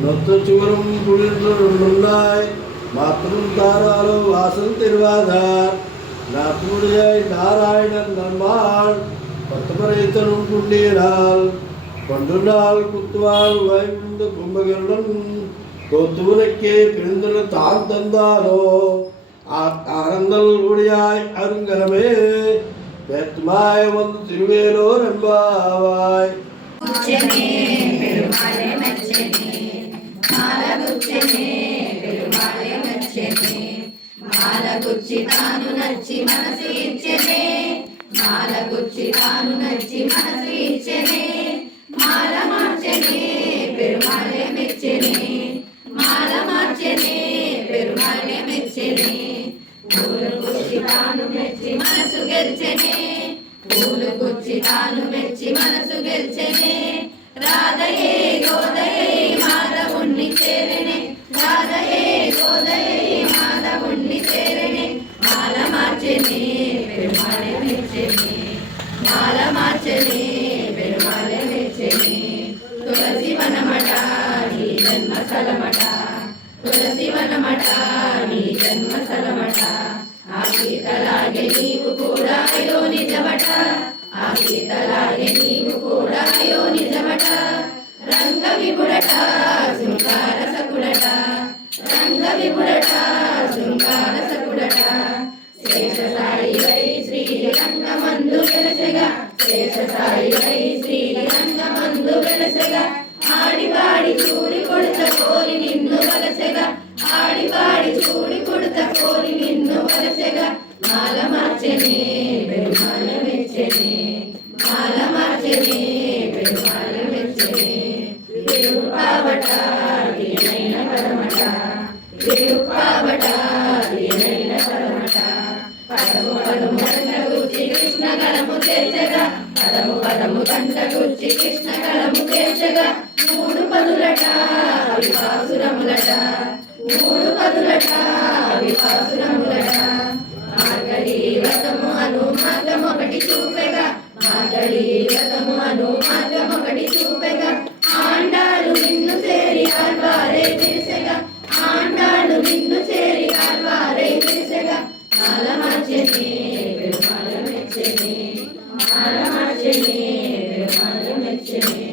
நொத்து சுவரும் குளிர்ந்து நுண்ணாய் மாற்றும் தாராளோ வாசல் திருவாதார் நாத்துடையாய் நாராயணன் நம்மாள் பத்துமரைத்தனும் புண்ணியனால் கொண்டு நாள் குத்துவாள் வைகுந்த கும்பகருடன் கொத்துவனுக்கே பிரிந்தன தான் தந்தாரோ ஆனந்தல் ஒளியாய் அருங்கரமே வேத்துமாய் வந்து திருவேலோர் என்பாவாய். మాలగుచ్చి తాను నచ్చి మనసు ఇచ్చెనే మాలగుచ్చి తాను నచ్చి మనసు ఇచ్చెనే మాల మార్చెనే పెరుమాళే మెచ్చెనే మాల మార్చెనే పెరుమాళే మెచ్చెనే పూలు గుచ్చి తాను మెచ్చి మనసు గెలిచెనే పూలు గుచ్చి తాను మెచ్చి మనసు గెలిచెనే రాధయే గోదయే మాధవుణ్ణి చేరెనే రాధయే గోదయే మాధవుణ్ణి చేరెనే మాల మార్చెనే పెరుమాళే మెచ్చెనే మాల మార్చెనే పెరుమాళే మెచ్చెనే తులసి వనమట నీ జన్మ స్థలమట తులసి వనమట నీ జన్మ స్థలమట ఆ గీతలాగే నీవు కూడా అయ్యో నిజమట ఆ గీతలాగే నీవు కూడా అయ్యో నిజమట రంగ విపుడట శృంగార సకుడట రంగ విపుడట శృంగార సకుడట శేషసాయి వై శ్రీరంగమందు వెలసెగా శేషసాయి వై శ్రీరంగమందు వెలసెగా ఆడి పాడి చూడి కొడుత కోరి నిన్ను వలసెగా ఆడి పాడి చూడి కొడుత కోరి నిన్ను వలసెగా మాల మార్చెనే పెరుమాళ మెచ్చెనే మాల మార్చెనే పెరుమాళ మెచ్చెనే తిరుపావట దీనైన పరమట తిరుపావట దీనైన పరమట పదము పదము కంట గుచ్చి కృష్ణ గలము చేర్చగా పదము పదము కంట గుచ్చి కృష్ణ గలము చేర్చగా మూడు పదులట విపాసురములట మూడు పదులట విపాసురములట మార్గళీ వ్రతము అను మార్గం ఒకటి చూపెగా మార్గళీ వ్రతము అను మార్గం ఒకటి చూపెగా ఆండాలు నిన్ను చేరి ఆల్వారే తెలిసెగా ఆండాలు నిన్ను చేరి ఆల్వారే తెలిసెగా మాల మార్చెనే పెరుమాళ మెచ్చెనే మాల మార్చెనే పెరుమాళ మెచ్చెనే